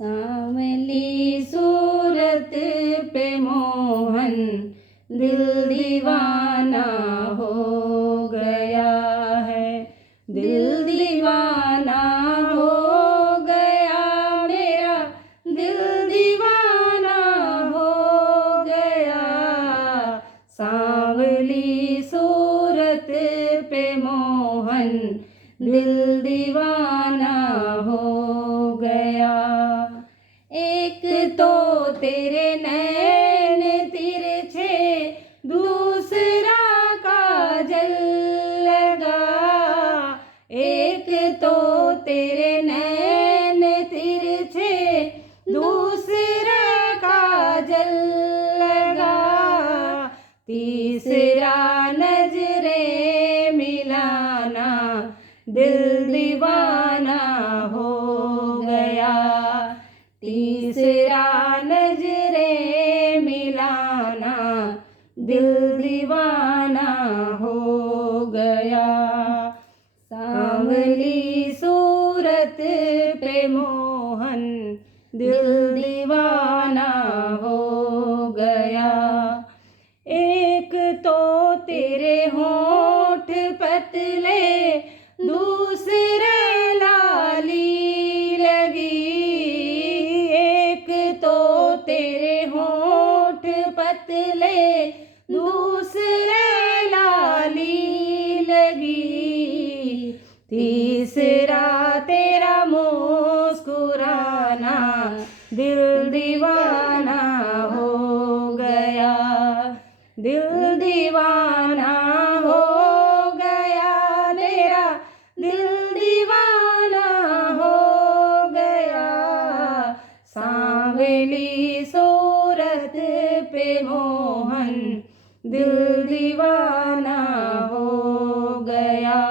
सांवली सूरत पे मोहन दिल दीवाना हो गया है, दिल दीवाना हो गया मेरा, दिल दीवाना हो गया। सांवली सूरत पे मोहन दिल दीवाना हो गया। एक तो तेरे नैन तिरछे, दूसरा काजल लगा। एक तो तेरे नैन तिरछे, दूसरा काजल लगा। तीसरा नजरे मिलाना दिल दीवाना हो गया। तीसरा नजरे मिलाना दिल दीवाना हो गया। सांवली सूरत पे मोहन दिल दीवाना हो गया। एक तो तेरे होठ पतले, दूसरे लाली लगी। एक तो तेरे होठ पतले, दूसरे लाली लगी। तीसरा तेरा मुस्कुराना दिल दीवाना हो गया, दिल दीवाना हो गया तेरा, दिल दीवाना हो गया। सांवली सूरत पे मोहन दिल दीवाना हो गया।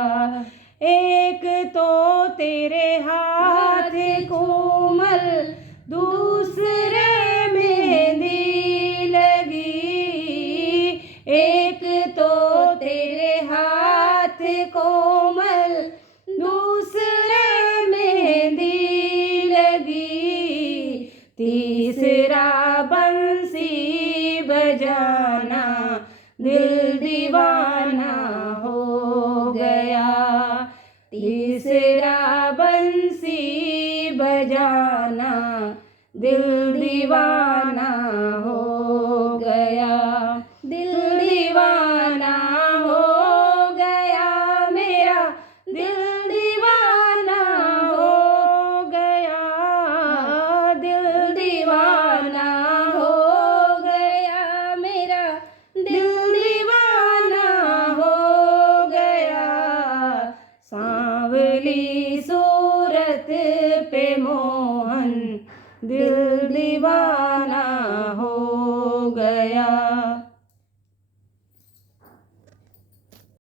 एक तो तेरे हाथ कोमल, दूसरे मेहंदी लगी। एक तो तेरे हाथ कोमल, दूसरे मेहंदी लगी। तीसरा बंसी बजाना दिल दीवाना हो गया। तीसरा बंसी बजाना दिल दीवाना हो गया। दिल दीवाना हो गया मेरा, दिल दीवाना हो गया। दिल दीवाना हो गया मेरा, दिल दीवाना हो गया। सांवली सूरत पे मोहन दिल दीवाना